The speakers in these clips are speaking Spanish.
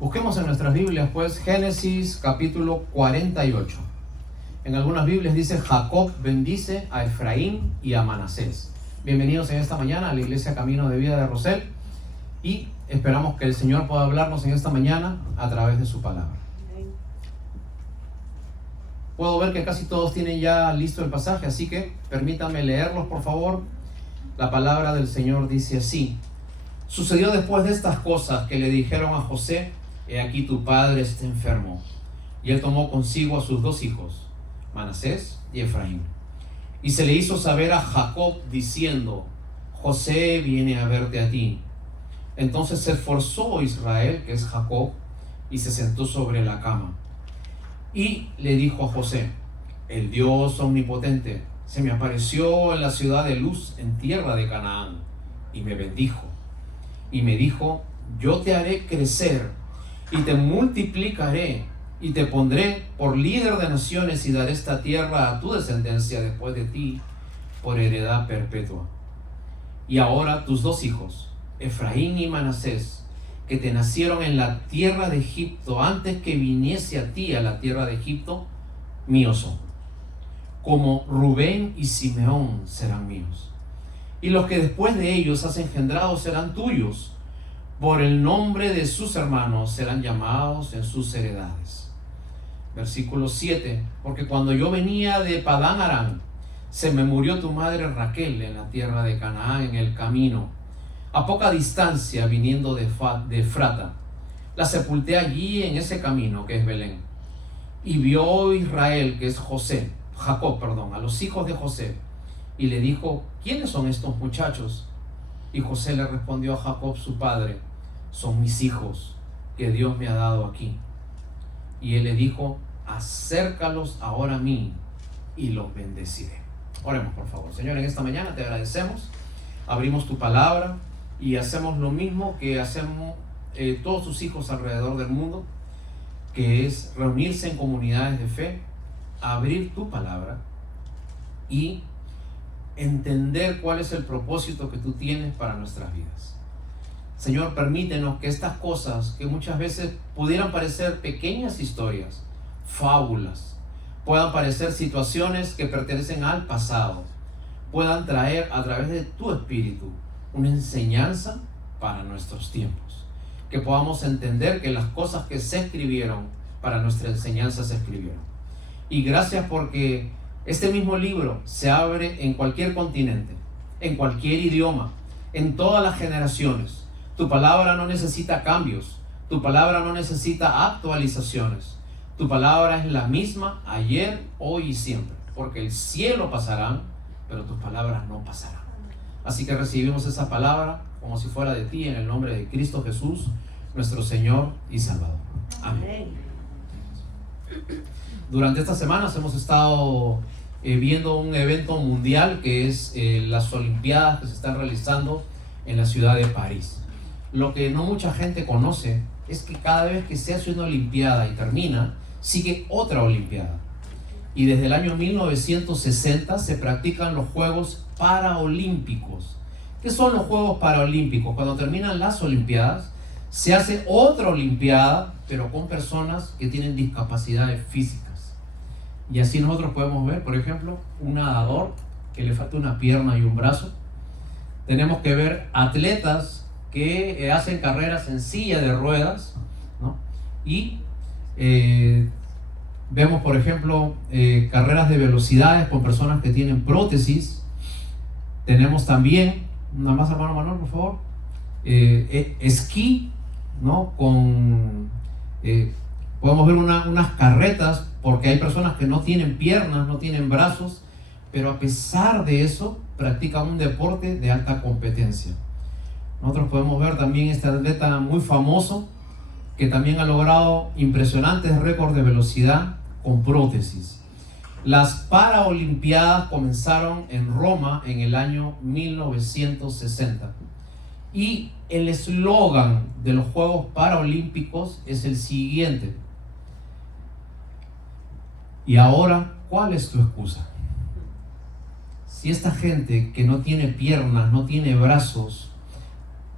Busquemos en nuestras Biblias, pues, Génesis capítulo 48. En algunas Biblias dice: Jacob bendice a Efraín y a Manasés. Bienvenidos en esta mañana a la Iglesia Camino de Vida de Rosell, y esperamos que el Señor pueda hablarnos en esta mañana a través de su palabra. Puedo ver que casi todos tienen ya listo el pasaje, así que permítanme leerlos, por favor. La palabra del Señor dice así: Sucedió después de estas cosas que le dijeron a José: He aquí tu padre está enfermo. Y él tomó consigo a sus dos hijos, Manasés y Efraín. Y se le hizo saber a Jacob diciendo: José viene a verte a ti. Entonces se esforzó Israel, que es Jacob, y se sentó sobre la cama. Y le dijo a José: El Dios omnipotente se me apareció en la ciudad de Luz, en tierra de Canaán, y me bendijo. Y me dijo: Yo te haré crecer y te multiplicaré y te pondré por líder de naciones, y daré esta tierra a tu descendencia después de ti por heredad perpetua. Y ahora tus dos hijos, Efraín y Manasés, que te nacieron en la tierra de Egipto, antes que viniese a ti a la tierra de Egipto, míos son. Como Rubén y Simeón serán míos. Y los que después de ellos has engendrado serán tuyos. Por el nombre de sus hermanos serán llamados en sus heredades. Versículo 7. Porque cuando yo venía de Padán Aram, se me murió tu madre Raquel en la tierra de Canaán, en el camino, a poca distancia viniendo de Efrata. La sepulté allí en ese camino que es Belén. Y vio Israel, que es Jacob, a los hijos de José, y le dijo: ¿Quiénes son estos muchachos? Y José le respondió a Jacob su padre: Son mis hijos que Dios me ha dado aquí. Y él le dijo: Acércalos ahora a mí y los bendeciré. Oremos, por favor. Señor, en esta mañana te agradecemos. Abrimos tu palabra y hacemos lo mismo que hacemos todos tus hijos alrededor del mundo, que es reunirse en comunidades de fe, abrir tu palabra y entender cuál es el propósito que tú tienes para nuestras vidas. Señor, permítenos que estas cosas, que muchas veces pudieran parecer pequeñas historias, fábulas, puedan parecer situaciones que pertenecen al pasado, puedan traer a través de tu Espíritu una enseñanza para nuestros tiempos. Que podamos entender que las cosas que se escribieron para nuestra enseñanza se escribieron. Y gracias porque este mismo libro se abre en cualquier continente, en cualquier idioma, en todas las generaciones. Tu palabra no necesita cambios, tu palabra no necesita actualizaciones. Tu palabra es la misma ayer, hoy y siempre, porque el cielo pasarán, pero tus palabras no pasarán. Así que recibimos esa palabra como si fuera de ti, en el nombre de Cristo Jesús, nuestro Señor y Salvador. Amén. Durante estas semanas hemos estado viendo un evento mundial que es las Olimpiadas que se están realizando en la ciudad de París. Lo que no mucha gente conoce es que cada vez que se hace una Olimpiada y termina, sigue otra Olimpiada. Y desde el año 1960 se practican los Juegos Paralímpicos. ¿Qué son los Juegos Paralímpicos? Cuando terminan las Olimpiadas, se hace otra Olimpiada, pero con personas que tienen discapacidades físicas. Y así nosotros podemos ver, por ejemplo, un nadador que le falta una pierna y un brazo. Tenemos que ver atletas que hacen carreras en silla de ruedas, ¿no? Y vemos, por ejemplo, carreras de velocidades con personas que tienen prótesis. Tenemos también, una más, hermano Manuel, por favor, esquí, ¿no? Podemos ver unas carretas, porque hay personas que no tienen piernas, no tienen brazos, pero a pesar de eso practican un deporte de alta competencia. Nosotros podemos ver también este atleta muy famoso que también ha logrado impresionantes récords de velocidad con prótesis. Las Paralimpiadas comenzaron en Roma en el año 1960 y el eslogan de los Juegos Paralímpicos es el siguiente: y ahora, ¿cuál es tu excusa? Si esta gente que no tiene piernas, no tiene brazos,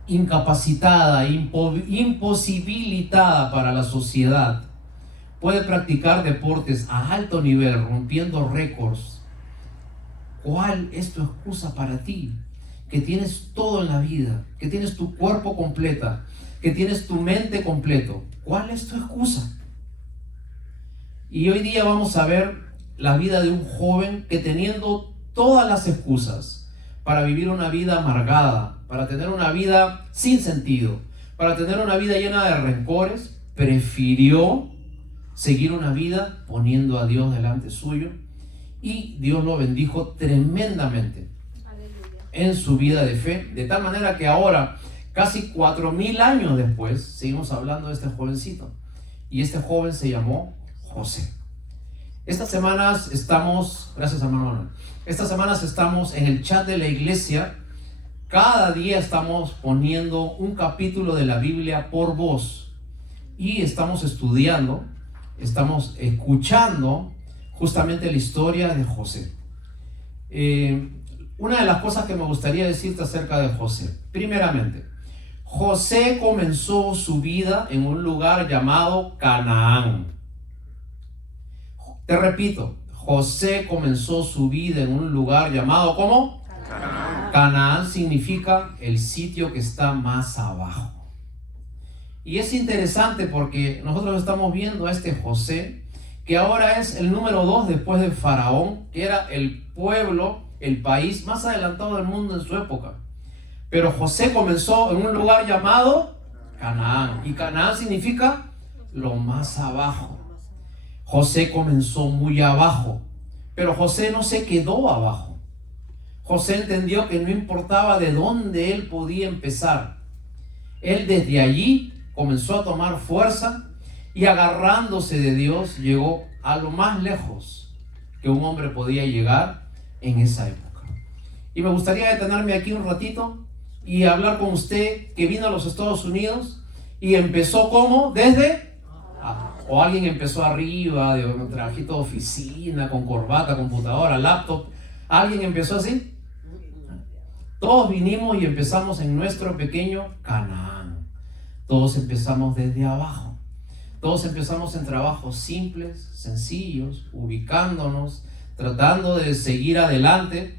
incapacitada, imposibilitada para la sociedad, puede practicar deportes a alto nivel, rompiendo récords. ¿Cuál es tu excusa para ti? Que tienes todo en la vida, que tienes tu cuerpo completa, que tienes tu mente completo. ¿Cuál es tu excusa? Y hoy día vamos a ver la vida de un joven que, teniendo todas las excusas para vivir una vida amargada, para tener una vida sin sentido, para tener una vida llena de rencores, prefirió seguir una vida poniendo a Dios delante suyo, y Dios lo bendijo tremendamente en su vida de fe, de tal manera que ahora, casi 4000 años después, seguimos hablando de este jovencito, y este joven se llamó José. Estas semanas estamos, gracias hermano Manuel, estas semanas estamos en el chat de la iglesia. Cada día estamos poniendo un capítulo de la Biblia por voz, y estamos estudiando, estamos escuchando justamente la historia de José. Una de las cosas que me gustaría decirte acerca de José: primeramente, José comenzó su vida en un lugar llamado Canaán. Te repito, José comenzó su vida en un lugar llamado ¿cómo? Canaán. Canaán significa el sitio que está más abajo. Y es interesante porque nosotros estamos viendo a este José, que ahora es el número 2 después de Faraón, que era el pueblo, el país más adelantado del mundo en su época. Pero José comenzó en un lugar llamado Canaán, y Canaán significa lo más abajo. José comenzó muy abajo, pero José no se quedó abajo. José entendió que no importaba de dónde él podía empezar. Él desde allí comenzó a tomar fuerza, y agarrándose de Dios llegó a lo más lejos que un hombre podía llegar en esa época. Y me gustaría detenerme aquí un ratito y hablar con usted que vino a los Estados Unidos y empezó ¿cómo? Desde o alguien empezó arriba de un trabajito de oficina, con corbata, computadora, laptop. ¿Alguien empezó así? Todos vinimos y empezamos en nuestro pequeño Canaán. Todos empezamos desde abajo. Todos empezamos en trabajos simples, sencillos, ubicándonos, tratando de seguir adelante.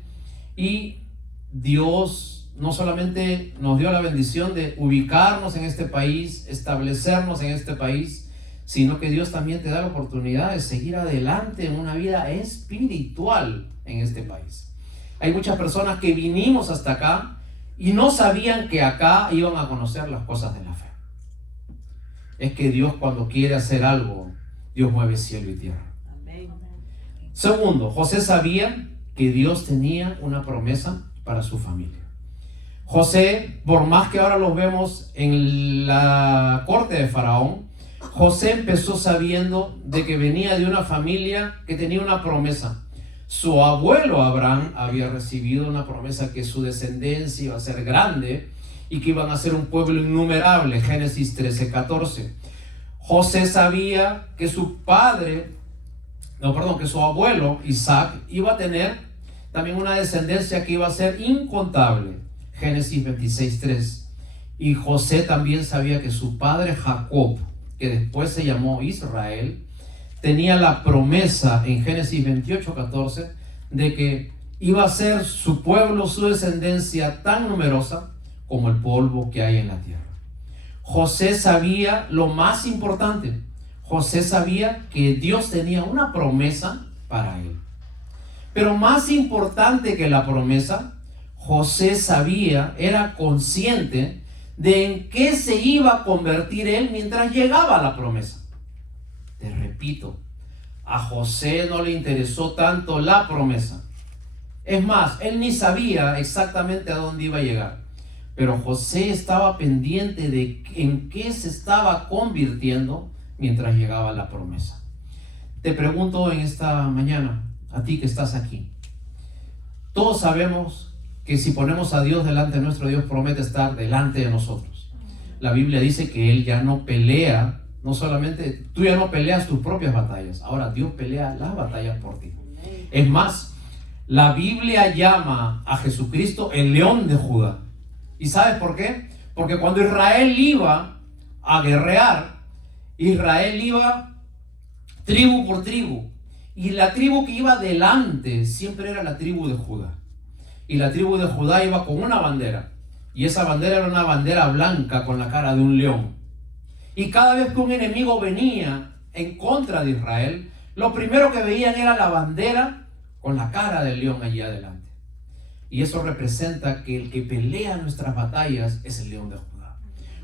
Y Dios no solamente nos dio la bendición de ubicarnos en este país, establecernos en este país, sino que Dios también te da la oportunidad de seguir adelante en una vida espiritual en este país. Hay muchas personas que vinimos hasta acá y no sabían que acá iban a conocer las cosas de la fe. Es que Dios, cuando quiere hacer algo, Dios mueve cielo y tierra. Segundo, José sabía que Dios tenía una promesa para su familia. José, por más que ahora los vemos en la corte de Faraón, José empezó sabiendo de que venía de una familia que tenía una promesa. Su abuelo Abraham había recibido una promesa que su descendencia iba a ser grande y que iban a ser un pueblo innumerable, Génesis 13:14. José sabía que su abuelo Isaac iba a tener también una descendencia que iba a ser incontable, Génesis 26:3. Y José también sabía que su padre Jacob, que después se llamó Israel, tenía la promesa en Génesis 28:14 de que iba a ser su pueblo, su descendencia tan numerosa como el polvo que hay en la tierra. José sabía lo más importante. José sabía que Dios tenía una promesa para él. Pero más importante que la promesa, José sabía, era consciente de en qué se iba a convertir él mientras llegaba a la promesa. Te repito, a José no le interesó tanto la promesa. Es más, él ni sabía exactamente a dónde iba a llegar. Pero José estaba pendiente de en qué se estaba convirtiendo mientras llegaba la promesa. Te pregunto en esta mañana, a ti que estás aquí. Todos sabemos que si ponemos a Dios delante de nuestro, Dios promete estar delante de nosotros. La Biblia dice que Él ya no pelea, no solamente, tú ya no peleas tus propias batallas, ahora Dios pelea las batallas por ti. Es más, la Biblia llama a Jesucristo el león de Judá. ¿Y sabes por qué? Porque cuando Israel iba a guerrear, Israel iba tribu por tribu. Y la tribu que iba delante siempre era la tribu de Judá. Y la tribu de Judá iba con una bandera. Y esa bandera era una bandera blanca con la cara de un león. Y cada vez que un enemigo venía en contra de Israel, lo primero que veían era la bandera con la cara del león allí adelante. Y eso representa que el que pelea nuestras batallas es el león de Judá.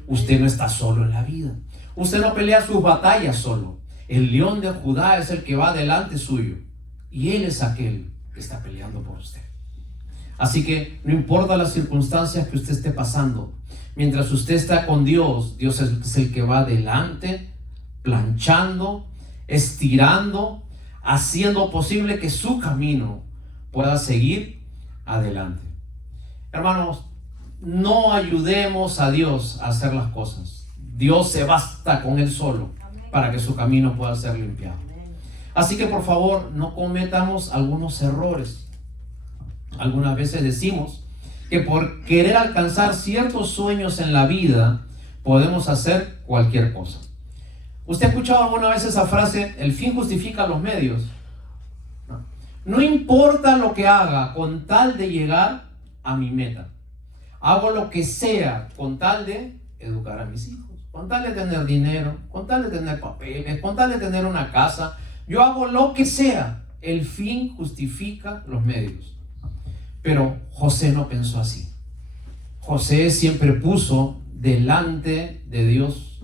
Usted no está solo en la vida. Usted no pelea sus batallas solo. El león de Judá es el que va delante suyo. Y él es aquel que está peleando por usted. Así que no importa las circunstancias que usted esté pasando. Mientras usted está con Dios, Dios es el que va delante, planchando, estirando, haciendo posible que su camino pueda seguir adelante. Hermanos, no ayudemos a Dios a hacer las cosas. Dios se basta con Él solo para que su camino pueda ser limpiado. Así que por favor, no cometamos algunos errores. Algunas veces decimos que por querer alcanzar ciertos sueños en la vida podemos hacer cualquier cosa. ¿Usted ha escuchado alguna vez esa frase? El fin justifica los medios. No importa lo que haga con tal de llegar a mi meta. Hago lo que sea con tal de educar a mis hijos, con tal de tener dinero, con tal de tener papeles, con tal de tener una casa. Yo hago lo que sea. El fin justifica los medios. Pero José no pensó así. José siempre puso delante de Dios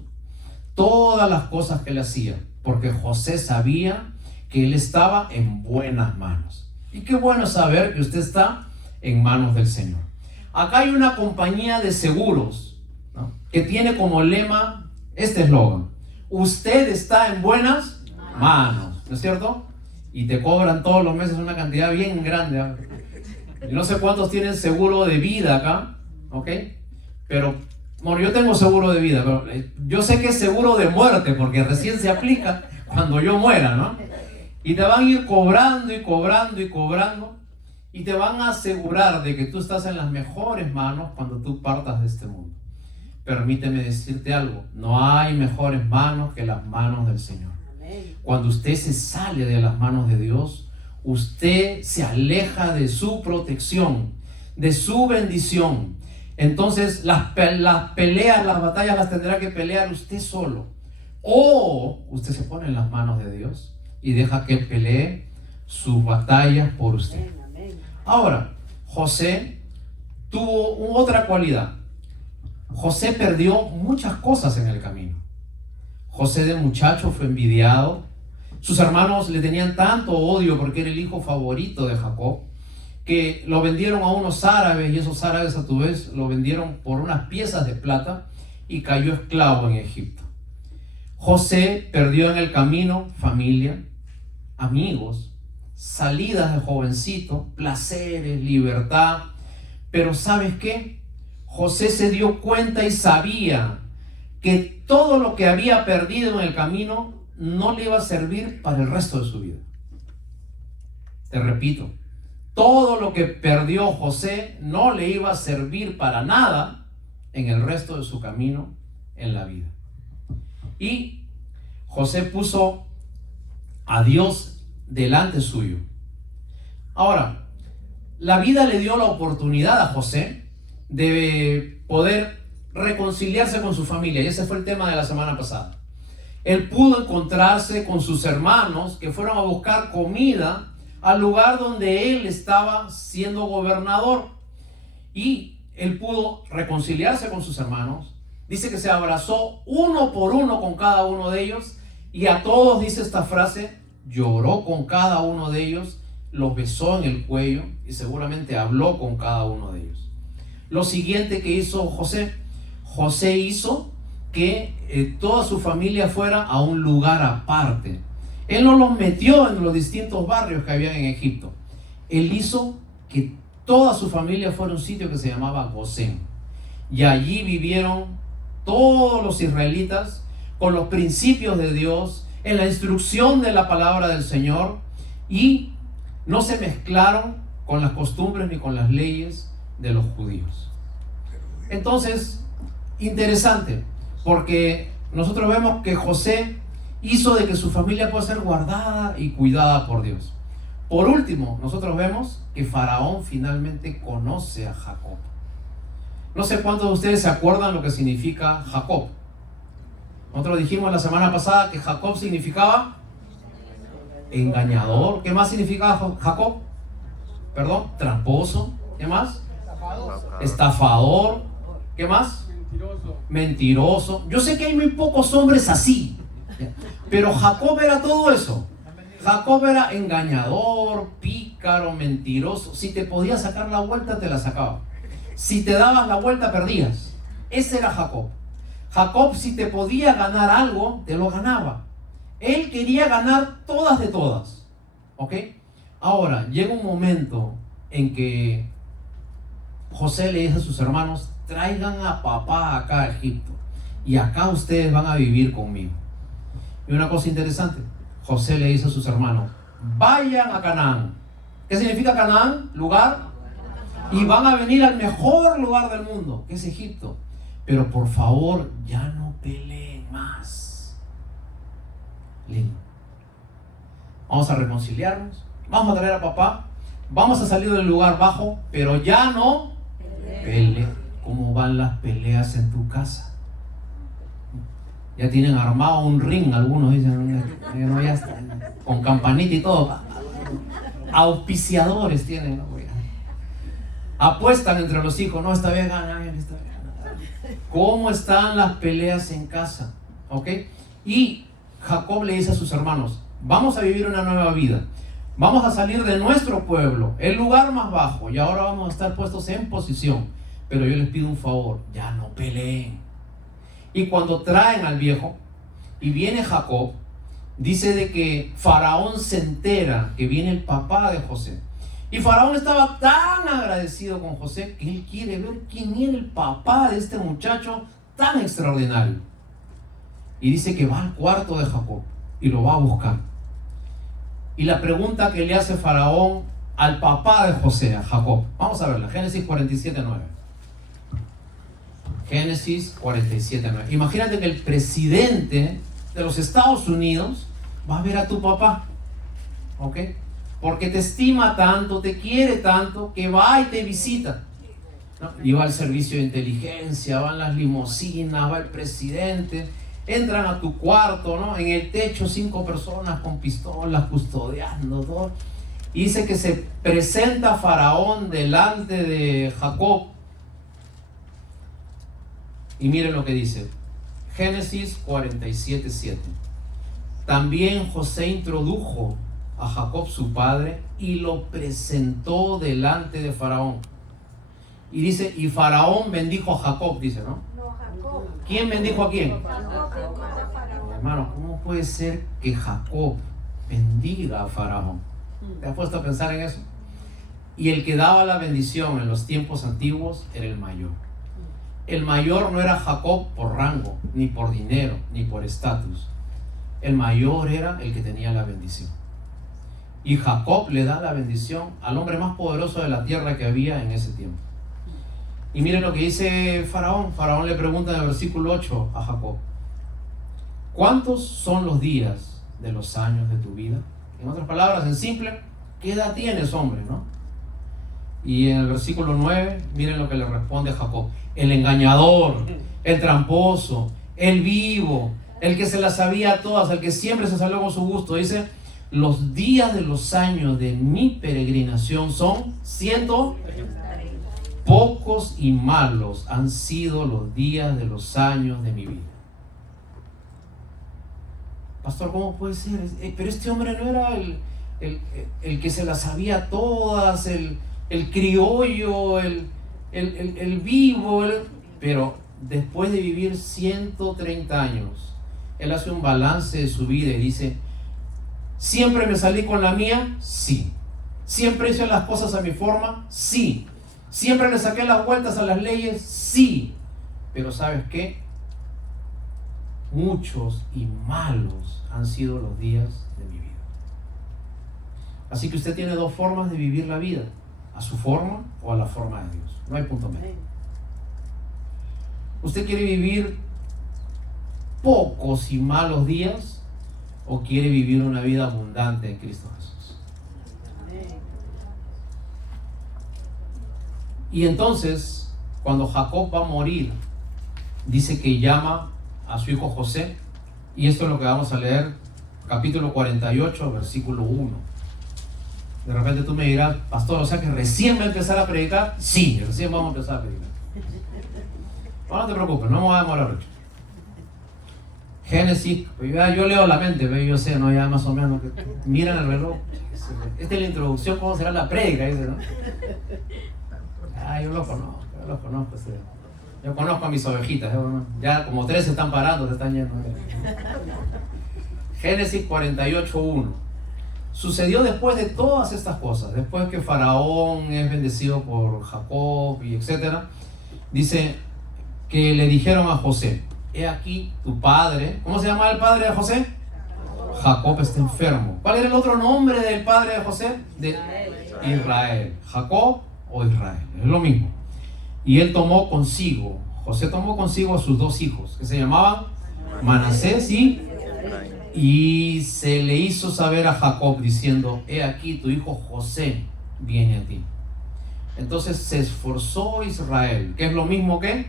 todas las cosas que él hacía, porque José sabía que él estaba en buenas manos. Y qué bueno saber que usted está en manos del Señor. Acá hay una compañía de seguros, ¿no?, que tiene como lema este eslogan: usted está en buenas manos, ¿no es cierto? Y te cobran todos los meses una cantidad bien grande, ¿eh? No sé cuántos tienen seguro de vida acá, ¿ok? Pero, bueno, yo tengo seguro de vida, pero yo sé que es seguro de muerte, porque recién se aplica cuando yo muera, ¿no? Y te van a ir cobrando y cobrando y cobrando, y te van a asegurar de que tú estás en las mejores manos cuando tú partas de este mundo. Permíteme decirte algo: no hay mejores manos que las manos del Señor. Cuando usted se sale de las manos de Dios, usted se aleja de su protección, de su bendición. Entonces las peleas, las batallas las tendrá que pelear usted solo. O usted se pone en las manos de Dios y deja que Él pelee sus batallas por usted. Ahora, José tuvo otra cualidad. José perdió muchas cosas en el camino. José de muchacho fue envidiado. Sus hermanos le tenían tanto odio porque era el hijo favorito de Jacob, que lo vendieron a unos árabes, y esos árabes a tu vez lo vendieron por unas piezas de plata, y cayó esclavo en Egipto. José perdió en el camino familia, amigos, salidas de jovencito, placeres, libertad. Pero ¿sabes qué? José se dio cuenta y sabía que todo lo que había perdido en el camino no le iba a servir para el resto de su vida. Te repito, todo lo que perdió José no le iba a servir para nada en el resto de su camino en la vida. Y José puso a Dios delante suyo. Ahora, la vida le dio la oportunidad a José de poder reconciliarse con su familia, y ese fue el tema de la semana pasada. Él pudo encontrarse con sus hermanos que fueron a buscar comida al lugar donde él estaba siendo gobernador, y él pudo reconciliarse con sus hermanos. Dice que se abrazó uno por uno con cada uno de ellos, y a todos, dice esta frase, lloró con cada uno de ellos, los besó en el cuello y seguramente habló con cada uno de ellos. Lo siguiente que hizo José hizo que toda su familia fuera a un lugar aparte. Él no los metió en los distintos barrios que había en Egipto. Él hizo que toda su familia fuera a un sitio que se llamaba Gosén. Y allí vivieron todos los israelitas con los principios de Dios, en la instrucción de la palabra del Señor, y no se mezclaron con las costumbres ni con las leyes de los judíos. Entonces, Interesante, porque nosotros vemos que José hizo de que su familia pueda ser guardada y cuidada por Dios. Por último, nosotros vemos que Faraón finalmente conoce a Jacob. No sé cuántos de ustedes se acuerdan lo que significa Jacob. Nosotros dijimos la semana pasada que Jacob significaba engañador. ¿Qué más significaba Jacob? Perdón, tramposo. ¿Qué más? Estafador. ¿Qué más? Mentiroso. Yo sé que hay muy pocos hombres así, pero Jacob era todo eso. Jacob era engañador, pícaro, mentiroso. Si te podía sacar la vuelta, te la sacaba. Si te dabas la vuelta, perdías. Ese era Jacob. Jacob, si te podía ganar algo, te lo ganaba. Él quería ganar todas de todas. ¿Ok? Ahora, llega un momento en que José le dice a sus hermanos: traigan a papá acá a Egipto, y acá ustedes van a vivir conmigo. Y una cosa interesante, José le dice a sus hermanos: vayan a Canaán. ¿Qué significa Canaán? Lugar. Y van a venir al mejor lugar del mundo, que es Egipto. Pero por favor, ya no peleen más. Lindo. Vamos a reconciliarnos, vamos a traer a papá, vamos a salir del lugar bajo, pero ya no peleen. ¿Cómo van las peleas en tu casa? Ya tienen armado un ring, algunos dicen, no, ya está, con campanita y todo. Auspiciadores tienen, ¿no? Apuestan entre los hijos, no, esta vez gana, esta vez gana. ¿Cómo están las peleas en casa? ¿Ok? Y Jacob le dice a sus hermanos: vamos a vivir una nueva vida, vamos a salir de nuestro pueblo, el lugar más bajo, y ahora vamos a estar puestos en posición, pero yo les pido un favor, ya no peleen. Y cuando traen al viejo y viene Jacob, dice de que Faraón se entera que viene el papá de José. Y Faraón estaba tan agradecido con José que él quiere ver quién era el papá de este muchacho tan extraordinario. Y dice que va al cuarto de Jacob y lo va a buscar. Y la pregunta que le hace Faraón al papá de José, a Jacob, vamos a verla, Génesis 47:9. Génesis 47:9. Imagínate que el presidente de los Estados Unidos va a ver a tu papá, ¿ok? Porque te estima tanto, te quiere tanto, que va y te visita, ¿no? Y va al servicio de inteligencia, van las limusinas, va el presidente, entran a tu cuarto, ¿no? En el techo 5 personas con pistolas custodiando todo. Y dice que se presenta Faraón delante de Jacob. Y miren lo que dice, Génesis 47:7. También José introdujo a Jacob su padre y lo presentó delante de Faraón. Y dice, y Faraón bendijo a Jacob, dice, ¿no? No, Jacob. ¿Quién bendijo a quién? Hermano, ¿cómo puede ser que Jacob bendiga a Faraón? ¿Te has puesto a pensar en eso? Y el que daba la bendición en los tiempos antiguos era el mayor. El mayor no era Jacob por rango, ni por dinero, ni por estatus. El mayor era el que tenía la bendición. Y Jacob le da la bendición al hombre más poderoso de la tierra que había en ese tiempo. Y miren lo que dice Faraón. Faraón le pregunta en el versículo 8 a Jacob: ¿cuántos son los días de los años de tu vida? En otras palabras, en simple, ¿qué edad tienes, hombre, no? Y en el versículo 9, miren lo que le responde Jacob: el engañador, el tramposo, el vivo, el que se las sabía todas, el que siempre se salió con su gusto. Dice: los días de los años de mi peregrinación son 100. Pocos y malos han sido los días de los años de mi vida. Pastor, ¿cómo puede ser? Pero este hombre no era el que se las sabía todas, el criollo, el vivo, pero después de vivir 130 años, él hace un balance de su vida y dice: ¿siempre me salí con la mía? Sí. ¿Siempre hice las cosas a mi forma? Sí. ¿Siempre le saqué las vueltas a las leyes? Sí. Pero ¿sabes qué? Muchos y malos han sido los días de mi vida. Así que usted tiene dos formas de vivir la vida: a su forma o a la forma de Dios. No hay punto medio. ¿Usted quiere vivir pocos y malos días o quiere vivir una vida abundante en Cristo Jesús? Y entonces, cuando Jacob va a morir, dice que llama a su hijo José, y esto es lo que vamos a leer, capítulo 48, versículo 1. De repente tú me dirás, pastor, o sea que recién va a empezar a predicar. Sí, recién vamos a empezar a predicar. No, no te preocupes, no me voy a demorar mucho. Génesis, yo leo la mente, yo sé, ¿no? Ya más o menos, miran el reloj. Esta es la introducción, ¿cómo será la prédica? Dice, ¿no? Yo lo conozco. Yo conozco a mis ovejitas, ya como 3 se están parando, se están yendo. Génesis 48:1. Sucedió después de todas estas cosas, después que Faraón es bendecido por Jacob y etcétera, dice que le dijeron a José: he aquí tu padre. ¿Cómo se llama el padre de José? Jacob está enfermo. ¿Cuál era el otro nombre del padre de José? De Israel. Jacob o Israel, es lo mismo. Y él tomó consigo, José tomó consigo a sus 2 hijos, que se llamaban Manasés y se le hizo saber a Jacob diciendo: he aquí tu hijo José viene a ti. Entonces se esforzó Israel, que es lo mismo que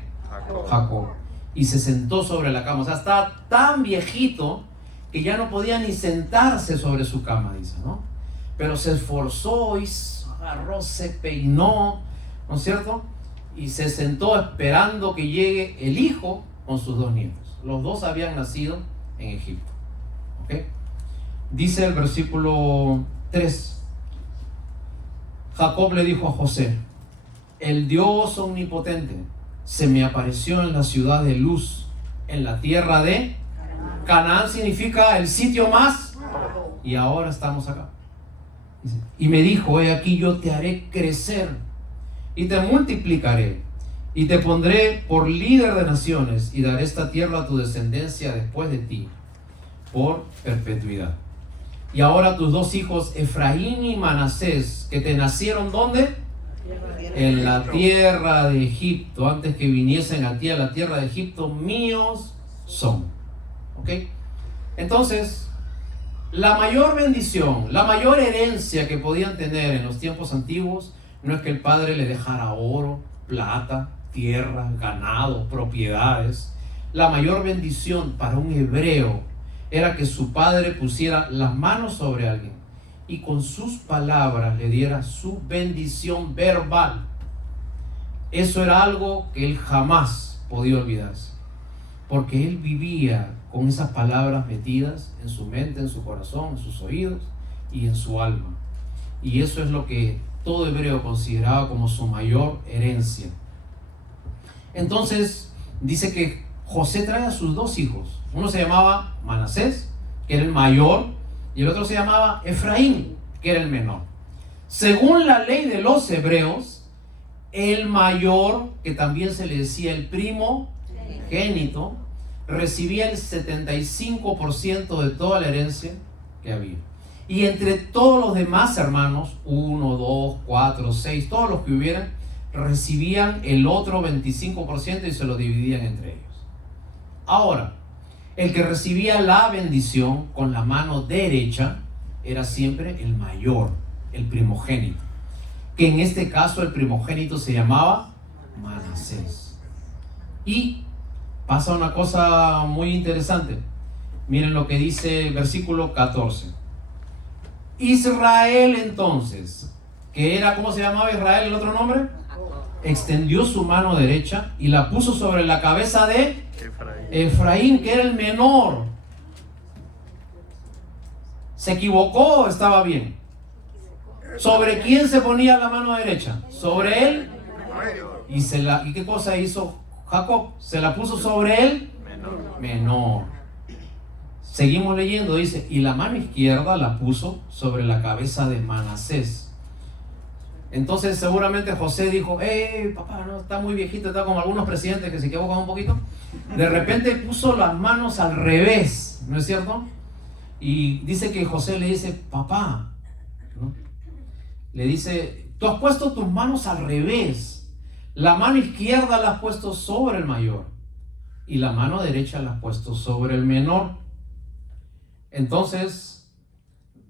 Jacob, y se sentó sobre la cama. O sea, estaba tan viejito que ya no podía ni sentarse sobre su cama, dice, ¿no? Pero se esforzó y agarró, se peinó, ¿no es cierto? Y se sentó esperando que llegue el hijo con sus 2 nietos. Los 2 habían nacido en Egipto. ¿Ok? Dice el versículo 3. Jacob le dijo a José: el Dios omnipotente se me apareció en la ciudad de Luz, en la tierra de Canaán, significa el sitio más, y ahora estamos acá. Y me dijo: he aquí yo te haré crecer y te multiplicaré y te pondré por líder de naciones y daré esta tierra a tu descendencia después de ti por perpetuidad. Y ahora tus 2 hijos, Efraín y Manasés, que te nacieron ¿dónde? En la tierra de Egipto, antes que viniesen a ti a la tierra de Egipto, míos son. ¿Ok? Entonces, la mayor bendición, la mayor herencia que podían tener en los tiempos antiguos no es que el padre le dejara oro, plata, tierras, ganado, propiedades. La mayor bendición para un hebreo era que su padre pusiera las manos sobre alguien y con sus palabras le diera su bendición verbal. Eso era algo que él jamás podía olvidarse, porque él vivía con esas palabras metidas en su mente, en su corazón, en sus oídos y en su alma. Y eso es lo que todo hebreo consideraba como su mayor herencia. Entonces dice que José trae a sus 2 hijos. Uno se llamaba Manasés, que era el mayor, y el otro se llamaba Efraín, que era el menor. Según la ley de los hebreos, el mayor, que también se le decía el primogénito, recibía el 75% de toda la herencia que había. Y entre todos los demás hermanos, 1, 2, 4, 6, todos los que hubieran, recibían el otro 25% y se lo dividían entre ellos. Ahora, el que recibía la bendición con la mano derecha era siempre el mayor, el primogénito, que en este caso el primogénito se llamaba Manasés. Y pasa una cosa muy interesante. Miren lo que dice el versículo 14. Israel entonces, que era, ¿cómo se llamaba Israel el otro nombre? Extendió su mano derecha y la puso sobre la cabeza de Efraín, que era el menor. ¿Se equivocó o estaba bien? ¿Sobre quién se ponía la mano derecha? Sobre él. ¿Y qué cosa hizo Jacob? Se la puso sobre él menor. Seguimos leyendo, dice, y la mano izquierda la puso sobre la cabeza de Manasés. Entonces seguramente José dijo: papá, no, está muy viejito, está como algunos presidentes que se equivocan un poquito. De repente puso las manos al revés, ¿no es cierto? Y dice que José le dice: papá, ¿no? Le dice: tú has puesto tus manos al revés. La mano izquierda la has puesto sobre el mayor y la mano derecha la has puesto sobre el menor. Entonces,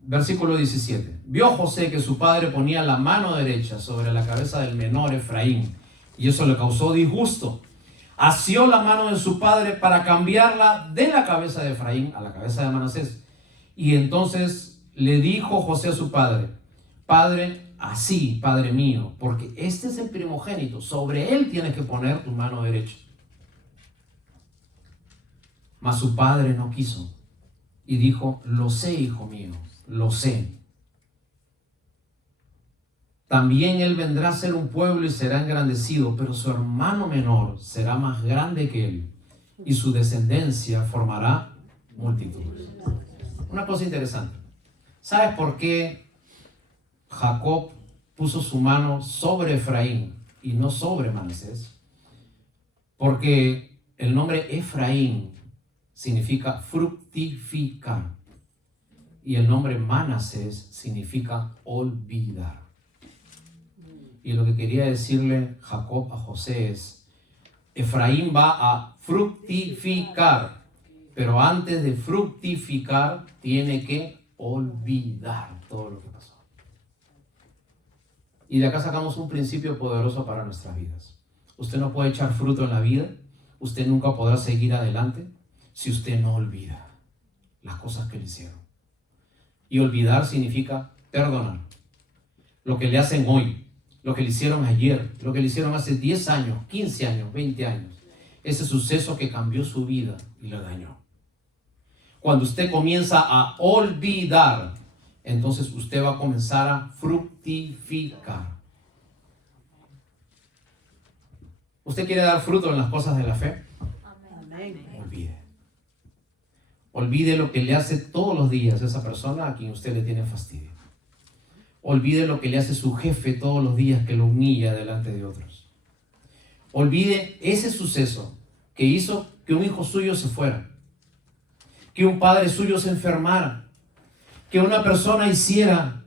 versículo 17. Vio José que su padre ponía la mano derecha sobre la cabeza del menor Efraín, y eso le causó disgusto. Asió la mano de su padre para cambiarla de la cabeza de Efraín a la cabeza de Manasés. Y entonces le dijo José a su padre: Padre, así, padre mío, porque este es el primogénito, sobre él tienes que poner tu mano derecha. Mas su padre no quiso y dijo: Lo sé, hijo mío, lo sé. También él vendrá a ser un pueblo y será engrandecido, pero su hermano menor será más grande que él, y su descendencia formará multitudes. Una cosa interesante. ¿Sabes por qué Jacob puso su mano sobre Efraín y no sobre Manasés? Porque el nombre Efraín significa fructificar y el nombre Manasés significa olvidar. Y lo que quería decirle Jacob a José es: Efraín va a fructificar, pero antes de fructificar tiene que olvidar todo lo que pasó. Y de acá sacamos un principio poderoso para nuestras vidas. Usted no puede echar fruto en la vida, usted nunca podrá seguir adelante si usted no olvida las cosas que le hicieron. Y olvidar significa perdonar. Lo que le hacen hoy, lo que le hicieron ayer, lo que le hicieron hace 10 años, 15 años, 20 años. Ese suceso que cambió su vida y la dañó. Cuando usted comienza a olvidar, entonces usted va a comenzar a fructificar. ¿Usted quiere dar fruto en las cosas de la fe? Amén. Olvide. Olvide lo que le hace todos los días esa persona a quien usted le tiene fastidio. Olvide lo que le hace su jefe todos los días, que lo humilla delante de otros. Olvide ese suceso que hizo que un hijo suyo se fuera, que un padre suyo se enfermara, que una persona hiciera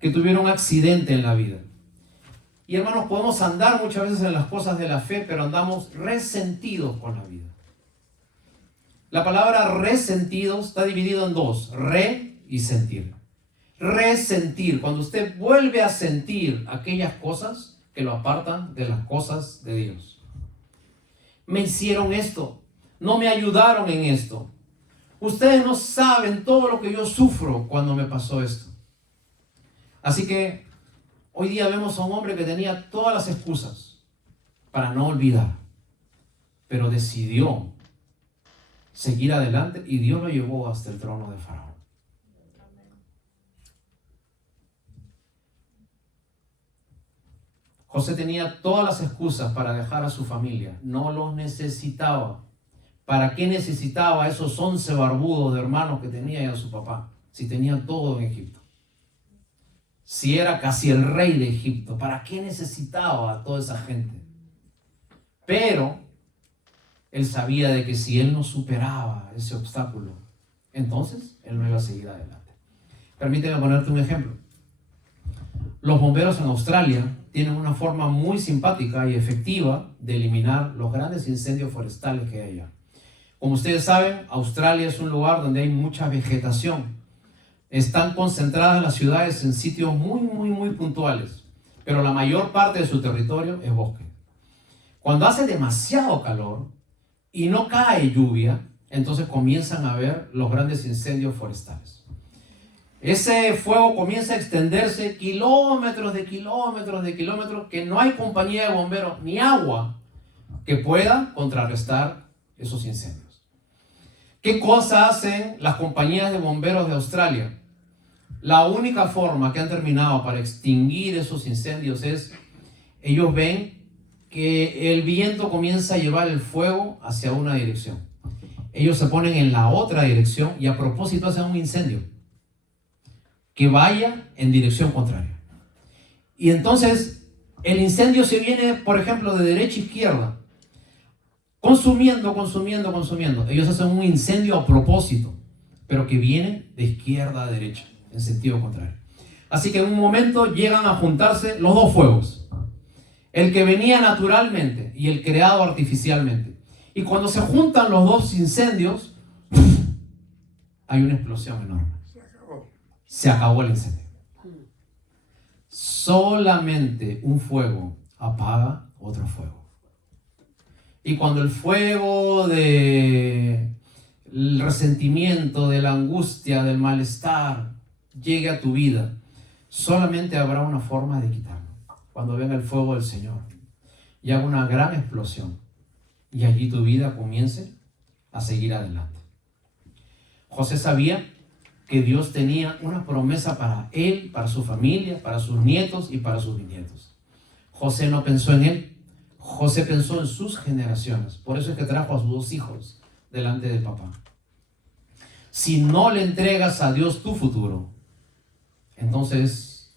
que tuviera un accidente en la vida. Y hermanos, podemos andar muchas veces en las cosas de la fe, pero andamos resentidos con la vida. La palabra resentido está dividido en dos: re y sentir. Resentir, cuando usted vuelve a sentir aquellas cosas que lo apartan de las cosas de Dios. Me hicieron esto, no me ayudaron en esto. Ustedes no saben todo lo que yo sufro cuando me pasó esto. Así que hoy día vemos a un hombre que tenía todas las excusas para no olvidar, pero decidió seguir adelante y Dios lo llevó hasta el trono de Faraón. José tenía todas las excusas para dejar a su familia. No los necesitaba. ¿Para qué necesitaba esos 11 barbudos de hermanos que tenía ya su papá? Si tenían todo en Egipto. Si era casi el rey de Egipto, ¿para qué necesitaba a toda esa gente? Pero él sabía de que si él no superaba ese obstáculo, entonces él no iba a seguir adelante. Permíteme ponerte un ejemplo. Los bomberos en Australia tienen una forma muy simpática y efectiva de eliminar los grandes incendios forestales que hay allá. Como ustedes saben, Australia es un lugar donde hay mucha vegetación. Están concentradas las ciudades en sitios muy puntuales, pero la mayor parte de su territorio es bosque. Cuando hace demasiado calor y no cae lluvia, entonces comienzan a haber los grandes incendios forestales. Ese fuego comienza a extenderse kilómetros de kilómetros, que no hay compañía de bomberos ni agua que pueda contrarrestar esos incendios. ¿Qué cosa hacen las compañías de bomberos de Australia? La única forma que han terminado para extinguir esos incendios es, ellos ven que el viento comienza a llevar el fuego hacia una dirección. Ellos se ponen en la otra dirección y a propósito hacen un incendio que vaya en dirección contraria. Y entonces el incendio se viene, por ejemplo, de derecha a izquierda, consumiendo. Ellos hacen un incendio a propósito, pero que viene de izquierda a derecha, en sentido contrario. Así que en un momento llegan a juntarse los dos fuegos, el que venía naturalmente y el creado artificialmente. Y cuando se juntan los dos incendios, hay una explosión enorme. Se acabó el incendio. Solamente un fuego apaga otro fuego. Y cuando el fuego del resentimiento, de la angustia, del malestar llegue a tu vida, solamente habrá una forma de quitarlo. Cuando venga el fuego del Señor y haga una gran explosión y allí tu vida comience a seguir adelante. José sabía que Dios tenía una promesa para él, para su familia, para sus nietos y para sus bisnietos. José no pensó en él, José pensó en sus generaciones. Por eso es que trajo a sus dos hijos delante del papá. Si no le entregas a Dios tu futuro, entonces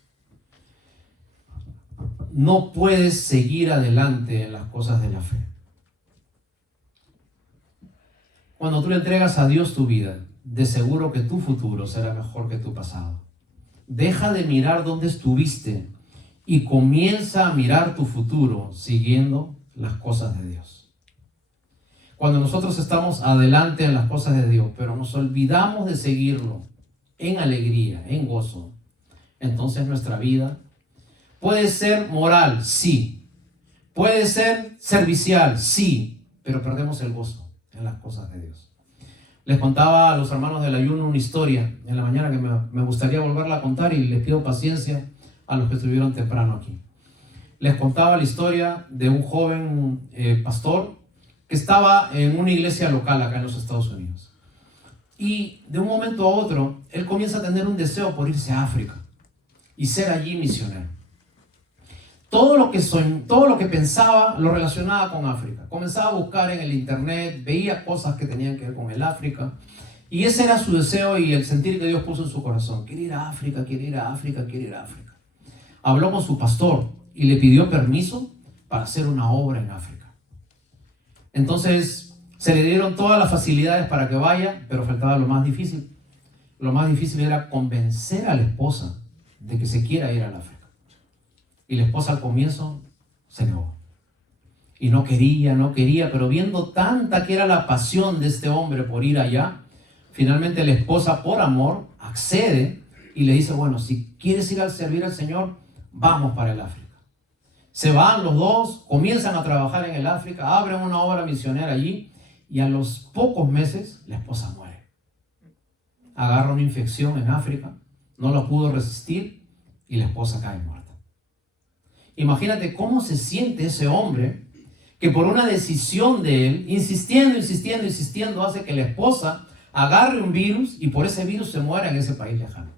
no puedes seguir adelante en las cosas de la fe. Cuando tú le entregas a Dios tu vida, de seguro que tu futuro será mejor que tu pasado. Deja de mirar dónde estuviste y comienza a mirar tu futuro siguiendo las cosas de Dios. Cuando nosotros estamos adelante en las cosas de Dios, pero nos olvidamos de seguirlo en alegría, en gozo, entonces nuestra vida puede ser moral, sí. Puede ser servicial, sí, pero perdemos el gozo en las cosas de Dios. Les contaba a los hermanos del ayuno una historia en la mañana que me gustaría volverla a contar y les pido paciencia a los que estuvieron temprano aquí. Les contaba la historia de un joven pastor que estaba en una iglesia local acá en los Estados Unidos. Y de un momento a otro, él comienza a tener un deseo por irse a África y ser allí misionero. Todo lo que pensaba lo relacionaba con África. Comenzaba a buscar en el internet, veía cosas que tenían que ver con el África. Y ese era su deseo y el sentir que Dios puso en su corazón. Quiere ir a África, quiere ir a África, quiere ir a África. Habló con su pastor y le pidió permiso para hacer una obra en África. Entonces se le dieron todas las facilidades para que vaya, pero faltaba lo más difícil. Lo más difícil era convencer a la esposa de que se quiera ir a África. Y la esposa al comienzo se negó. Y no quería, pero viendo tanta que era la pasión de este hombre por ir allá, finalmente la esposa por amor accede y le dice, bueno, si quieres ir a servir al Señor, vamos para el África. Se van los dos, comienzan a trabajar en el África, abren una obra misionera allí y a los pocos meses la esposa muere. Agarra una infección en África, no la pudo resistir y la esposa cae muerta. Imagínate cómo se siente ese hombre que por una decisión de él, insistiendo, hace que la esposa agarre un virus y por ese virus se muera en ese país lejano.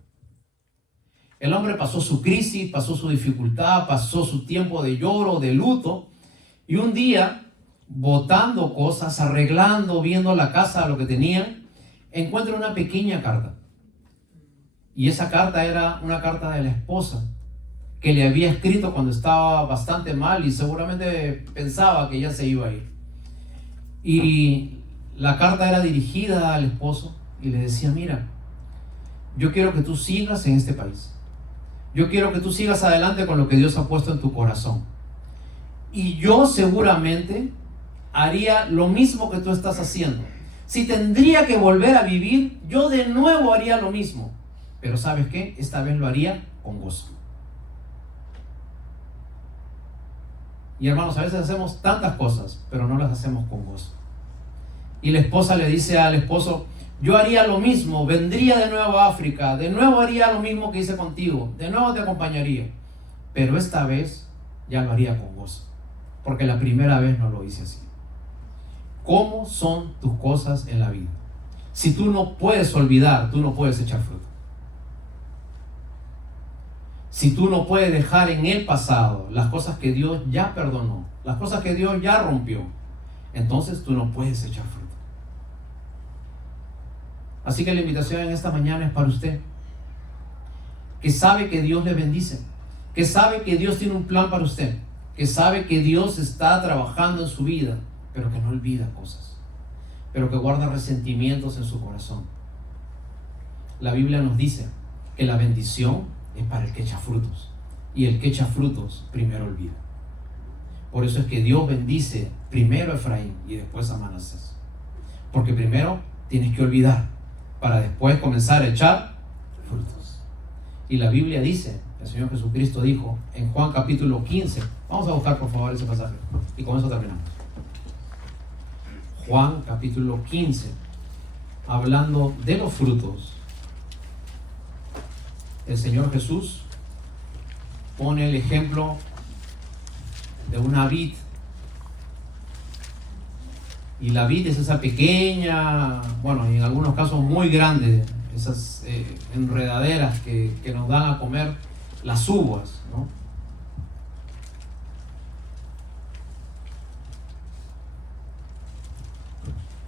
El hombre pasó su crisis, pasó su dificultad, pasó su tiempo de lloro, de luto, y un día, botando cosas, arreglando, viendo la casa, lo que tenían, encuentra una pequeña carta. Y esa carta era una carta de la esposa, que le había escrito cuando estaba bastante mal y seguramente pensaba que ya se iba a ir. Y la carta era dirigida al esposo y le decía, mira, yo quiero que tú sigas en este país. Yo quiero que tú sigas adelante con lo que Dios ha puesto en tu corazón. Y yo seguramente haría lo mismo que tú estás haciendo. Si tendría que volver a vivir, yo de nuevo haría lo mismo. Pero ¿sabes qué? Esta vez lo haría con gozo. Y hermanos, a veces hacemos tantas cosas, pero no las hacemos con gozo. Y la esposa le dice al esposo, yo haría lo mismo, vendría de nuevo a África, de nuevo haría lo mismo que hice contigo, de nuevo te acompañaría. Pero esta vez ya lo haría con gozo, porque la primera vez no lo hice así. ¿Cómo son tus cosas en la vida? Si tú no puedes olvidar, tú no puedes echar fruto. Si tú no puedes dejar en el pasado las cosas que Dios ya perdonó, las cosas que Dios ya rompió, entonces tú no puedes echar fruto. Así que la invitación en esta mañana es para usted, que sabe que Dios le bendice, que sabe que Dios tiene un plan para usted, que sabe que Dios está trabajando en su vida, pero que no olvida cosas, pero que guarda resentimientos en su corazón. La Biblia nos dice que la bendición es para el que echa frutos, y el que echa frutos primero olvida. Por eso es que Dios bendice primero a Efraín y después a Manasés. Porque primero tienes que olvidar para después comenzar a echar frutos. Y la Biblia dice, el Señor Jesucristo dijo en Juan capítulo 15, vamos a buscar por favor ese pasaje y con eso terminamos. Juan capítulo 15, hablando de los frutos, el Señor Jesús pone el ejemplo de una vid. Y la vid es esa pequeña, bueno, y en algunos casos muy grande, esas enredaderas que nos dan a comer las uvas, ¿no?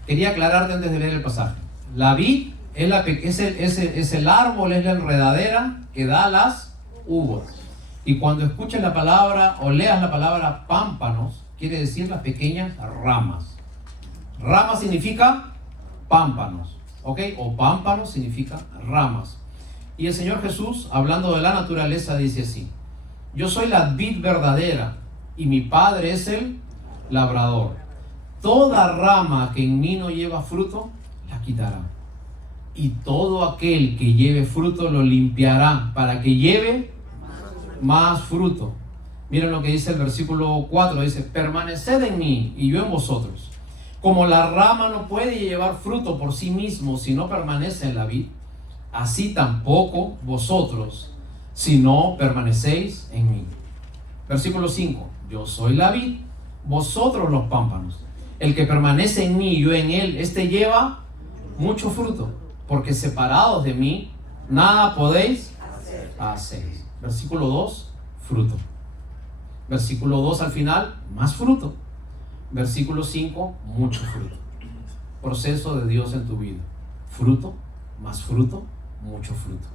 Quería aclararte antes de leer el pasaje. La vid es el árbol, es la enredadera que da las uvas. Y cuando escuches la palabra o leas la palabra pámpanos, quiere decir las pequeñas ramas. Rama significa pámpanos, ¿ok? O pámpanos significa ramas. Y el Señor Jesús, hablando de la naturaleza, dice así: yo soy la vid verdadera y mi Padre es el labrador. Toda rama que en mí no lleva fruto, la quitará. Y todo aquel que lleve fruto lo limpiará para que lleve más fruto. Miren lo que dice el versículo 4, dice: permaneced en mí y yo en vosotros. Como la rama no puede llevar fruto por sí mismo si no permanece en la vid, así tampoco vosotros si no permanecéis en mí. Versículo 5, yo soy la vid, vosotros los pámpanos. El que permanece en mí y yo en él, este lleva mucho fruto, porque separados de mí nada podéis hacer. Versículo 2, fruto. Versículo 2 al final, más fruto. Versículo 5, mucho fruto. Proceso de Dios en tu vida. Fruto, más fruto, mucho fruto.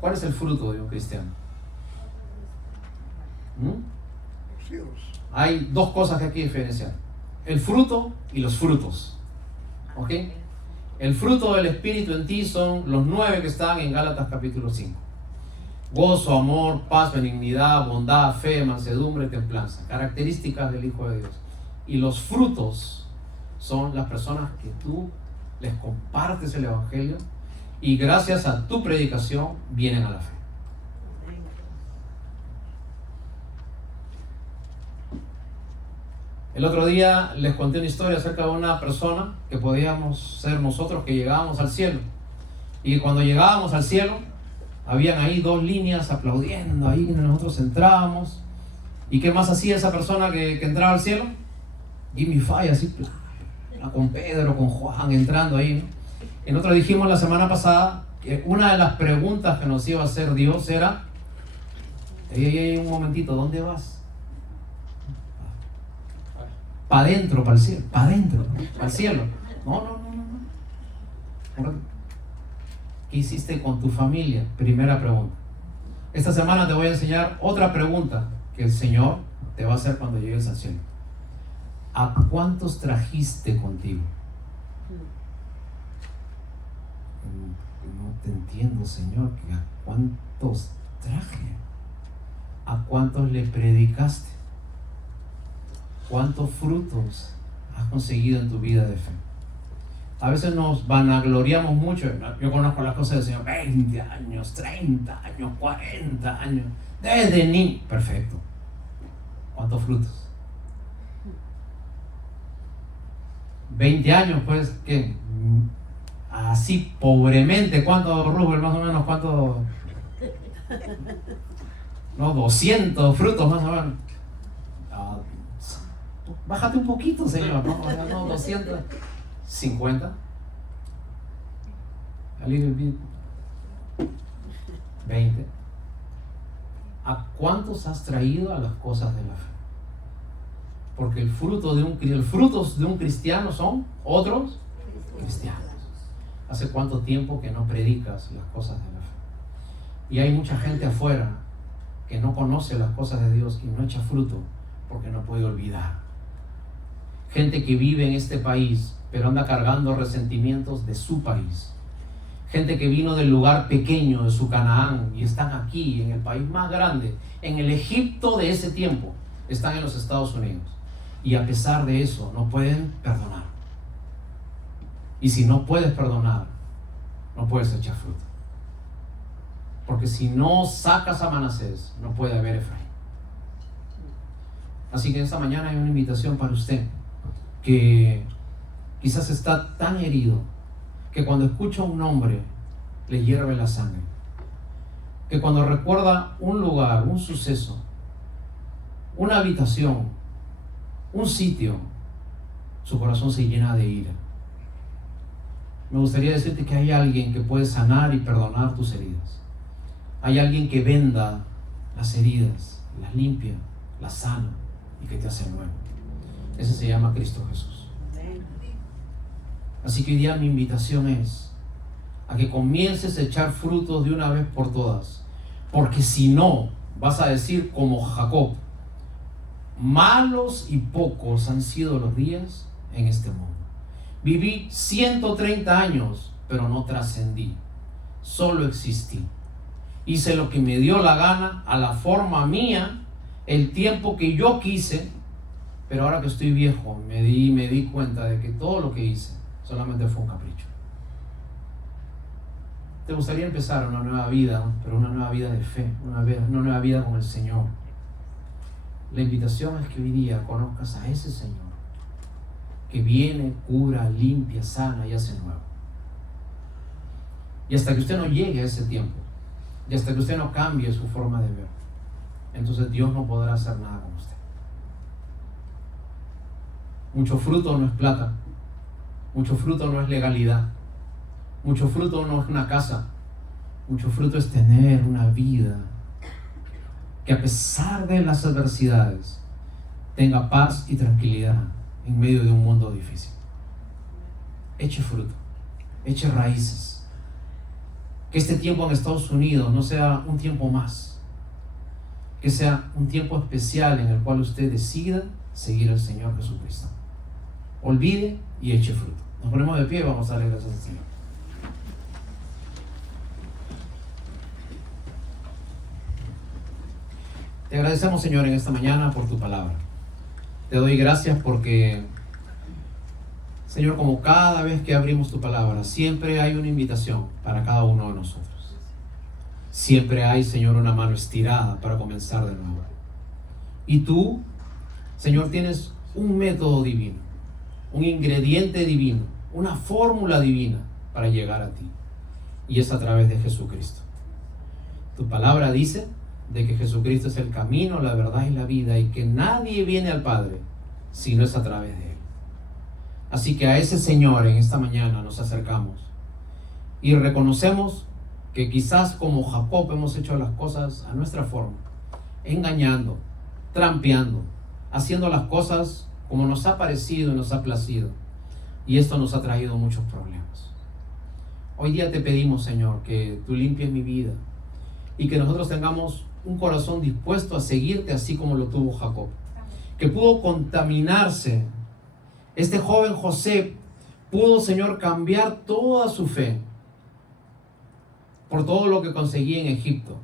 ¿Cuál es el fruto de un cristiano? Hay dos cosas que hay que diferenciar: el fruto y los frutos. ¿Ok? El fruto del Espíritu en ti son los 9 que están en Gálatas capítulo 5. Gozo, amor, paz, benignidad, bondad, fe, mansedumbre, templanza. Características del Hijo de Dios. Y los frutos son las personas que tú les compartes el Evangelio y gracias a tu predicación vienen a la fe. El otro día les conté una historia acerca de una persona que podíamos ser nosotros que llegábamos al cielo. Y cuando llegábamos al cielo, habían ahí 2 líneas aplaudiendo, ahí nosotros entrábamos. ¿Y qué más hacía esa persona que entraba al cielo? Gimme Five, así, con Pedro, con Juan, entrando ahí, ¿no? Y nosotros dijimos la semana pasada que una de las preguntas que nos iba a hacer Dios era: un momentito, ¿dónde vas? Para adentro, para el cielo, para adentro, para el cielo. No. ¿Qué hiciste con tu familia? Primera pregunta. Esta semana te voy a enseñar otra pregunta que el Señor te va a hacer cuando llegues al cielo. ¿A cuántos trajiste contigo? No te entiendo, Señor. ¿A cuántos traje? ¿A cuántos le predicaste? ¿Cuántos frutos has conseguido en tu vida de fe? A veces nos vanagloriamos mucho. Yo conozco las cosas del Señor: 20 años, 30 años, 40 años, desde niño. Perfecto. ¿Cuántos frutos? 20 años, pues, ¿qué? Así pobremente, ¿cuánto, Rubén? Más o menos, ¿cuánto? No, 200 frutos más o menos. Bájate un poquito, Señor, no 250. A little bit. 20. ¿A cuántos has traído a las cosas de la fe? Porque el fruto de un cristiano son otros cristianos. ¿Hace cuánto tiempo que no predicas las cosas de la fe? Y hay mucha gente afuera que no conoce las cosas de Dios y no echa fruto porque no puede olvidar. Gente que vive en este país pero anda cargando resentimientos de su país. gente que vino del lugar pequeño de su Canaán y están aquí en el país más grande, en el Egipto de ese tiempo, están en los Estados Unidos. Y a pesar de eso, no pueden perdonar. Y si no puedes perdonar, no puedes echar fruto. Porque si no sacas a Manasés, no puede haber Efraín. Así que esta mañana hay una invitación para usted que quizás está tan herido que cuando escucha un nombre le hierve la sangre, que cuando recuerda un lugar, un suceso, una habitación, un sitio, su corazón se llena de ira. Me gustaría decirte que hay alguien que puede sanar y perdonar tus heridas. Hay alguien que venda las heridas, las limpia, las sana y que te hace nuevo. Ese se llama Cristo Jesús. Así que hoy día mi invitación es a que comiences a echar frutos de una vez por todas, porque si no, vas a decir como Jacob: malos y pocos han sido los días en este mundo. Viví 130 años, pero no trascendí, solo existí. Hice lo que me dio la gana, a la forma mía, el tiempo que yo quise, pero ahora que estoy viejo me di cuenta de que todo lo que hice solamente fue un capricho. Te gustaría empezar una nueva vida, pero una nueva vida de fe, una nueva vida con el Señor. La invitación es que hoy día conozcas a ese Señor que viene, cura, limpia, sana y hace nuevo. Y hasta que usted no llegue a ese tiempo, y hasta que usted no cambie su forma de ver, entonces Dios no podrá hacer nada con usted. Mucho fruto no es plata, mucho fruto no es legalidad, mucho fruto no es una casa, mucho fruto es tener una vida que a pesar de las adversidades tenga paz y tranquilidad en medio de un mundo difícil. Eche fruto, eche raíces. Que este tiempo en Estados Unidos no sea un tiempo más, que sea un tiempo especial en el cual usted decida seguir al Señor Jesucristo. Olvide y eche fruto. Nos ponemos de pie y vamos a darle gracias al Señor. Te agradecemos, Señor, en esta mañana por tu palabra. Te doy gracias porque, Señor, como cada vez que abrimos tu palabra, siempre hay una invitación para cada uno de nosotros. Siempre hay, Señor, una mano estirada para comenzar de nuevo. Y tú, Señor, tienes un método divino, un ingrediente divino, una fórmula divina para llegar a ti. Y es a través de Jesucristo. Tu palabra dice de que Jesucristo es el camino, la verdad y la vida, y que nadie viene al Padre si no es a través de Él. Así que a ese Señor en esta mañana nos acercamos y reconocemos que quizás como Jacob hemos hecho las cosas a nuestra forma, engañando, trampeando, haciendo las cosas como nos ha parecido y nos ha placido, y esto nos ha traído muchos problemas. Hoy día te pedimos, Señor, que tú limpies mi vida y que nosotros tengamos un corazón dispuesto a seguirte así como lo tuvo Jacob, que pudo contaminarse. Este joven José pudo, Señor, cambiar toda su fe por todo lo que conseguía en Egipto,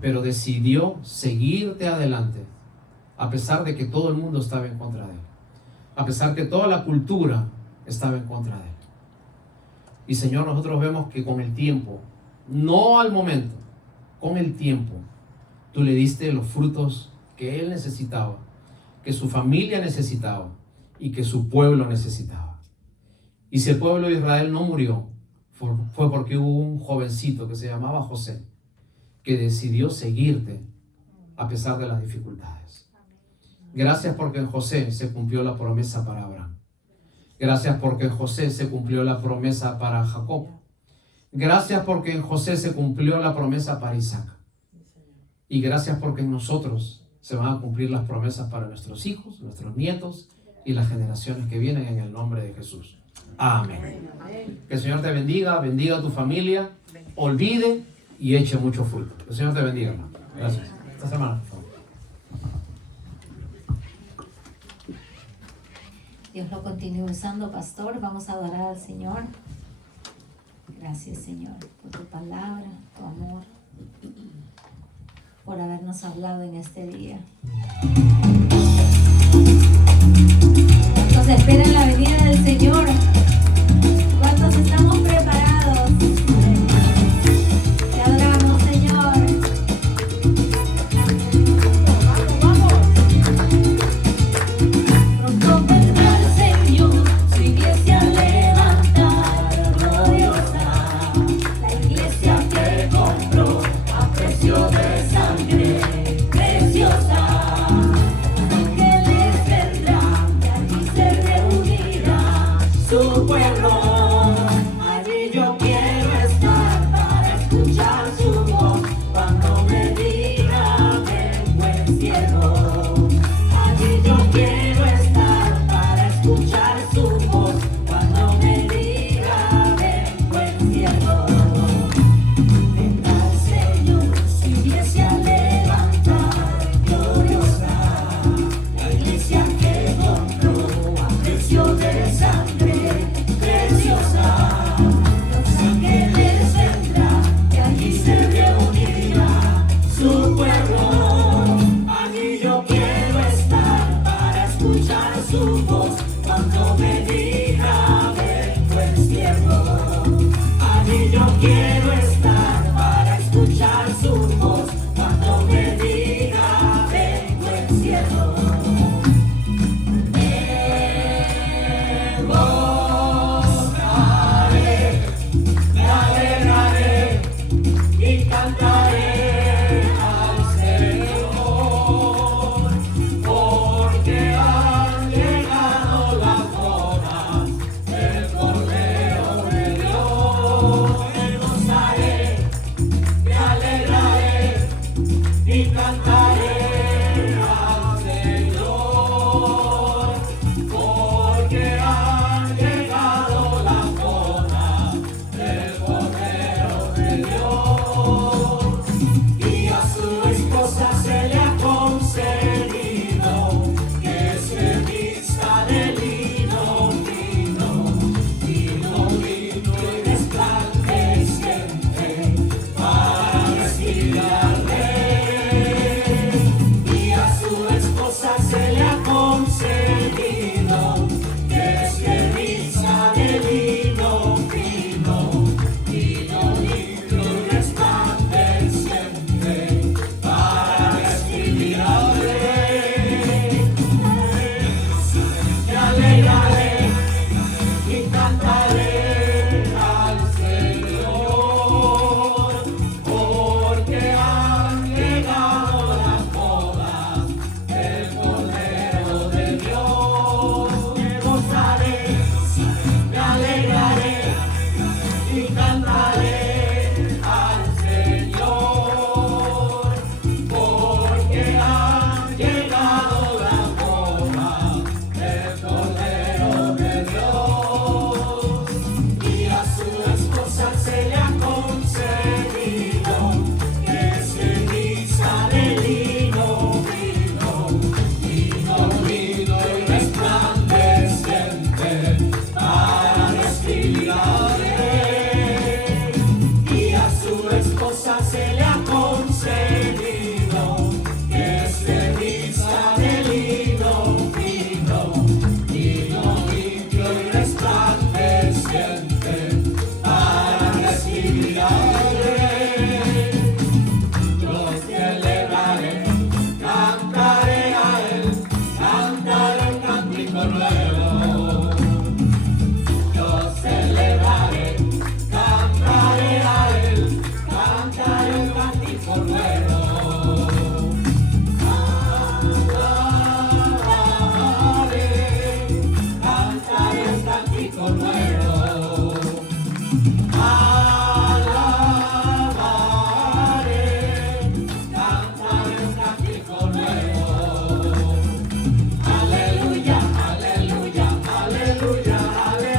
pero decidió seguirte adelante a pesar de que todo el mundo estaba en contra de él, a pesar que toda la cultura estaba en contra de él. Y, Señor, nosotros vemos que con el tiempo, no al momento, con el tiempo, tú le diste los frutos que él necesitaba, que su familia necesitaba y que su pueblo necesitaba. Y si el pueblo de Israel no murió, fue porque hubo un jovencito que se llamaba José, que decidió seguirte a pesar de las dificultades. Gracias porque en José se cumplió la promesa para Abraham. Gracias porque en José se cumplió la promesa para Jacob. Gracias porque en José se cumplió la promesa para Isaac. Y gracias porque en nosotros se van a cumplir las promesas para nuestros hijos, nuestros nietos y las generaciones que vienen, en el nombre de Jesús. Amén. Que el Señor te bendiga, bendiga a tu familia, olvide y eche mucho fruto. Que el Señor te bendiga, hermano. Gracias. Esta semana, por favor. Dios lo continúe usando, pastor. Vamos a adorar al Señor. Gracias, Señor, por tu palabra, tu amor, por habernos hablado en este día. ¿Cuántos esperan la venida del Señor? ¿Cuántos estamos preparados? Te adoramos, Señor. ¡Vamos! Pronto vendrá el Señor, su iglesia levantar gloriosa, la iglesia que compró a precio de sangre preciosa. Ángeles vendrán y allí se reunirá su pueblo. Allí yo quiero estar para escuchar su voz cuando me diga ven buen siervo. Allí yo quiero estar para escuchar su voz cuando me diga ven buen siervo. Vendrá el Señor, su iglesia levantar gloriosa, la iglesia que compró a precio de sangre preciosa. Los ángeles vendrán y allí se reunirá su pueblo. Allí yo quiero estar para escuchar su voz cuando me diga ven buen siervo. Allí yo quiero estar para escuchar su voz cuando me diga ven buen siervo. Me gozaré, me alegraré y cantaré al Señor, porque han llegado las bodas del Cordero de Dios. Me gozaré, me alegraré y cantaré al Señor, porque han llegado las bodas del Cordero de Dios. Y a su esposa se le ha concedido que se vista de lino fino, lino lindo y resplandeciente para recibir al Rey. Y a su esposa se le ha concedido que se vista de lino fino, lino lindo y resplandeciente para recibir al Rey. Me alegraré y cantaré al Señor, porque han llegado las bodas del Cordero de Dios. Me gozaré, me alegraré y cantaré al Señor, porque han llegado las bodas del Cordero de Dios. Y a su esposa se le ha concedido que se vista de lino fino, lino lindo y resplandeciente para recibir al Rey. Y a su esposa se le ha concedido que se vista de lino fino, lino limpio y resplandeciente para recibir al Rey. Yo celebraré, cantaré a él, cantaré un cántico nuevo. Yo celebraré, cantaré a él, cantaré un cántico nuevo. Cantaré un cántico nuevo. Alabaré, cantaré un cántico nuevo. Aleluya, aleluya, aleluya, aleluya.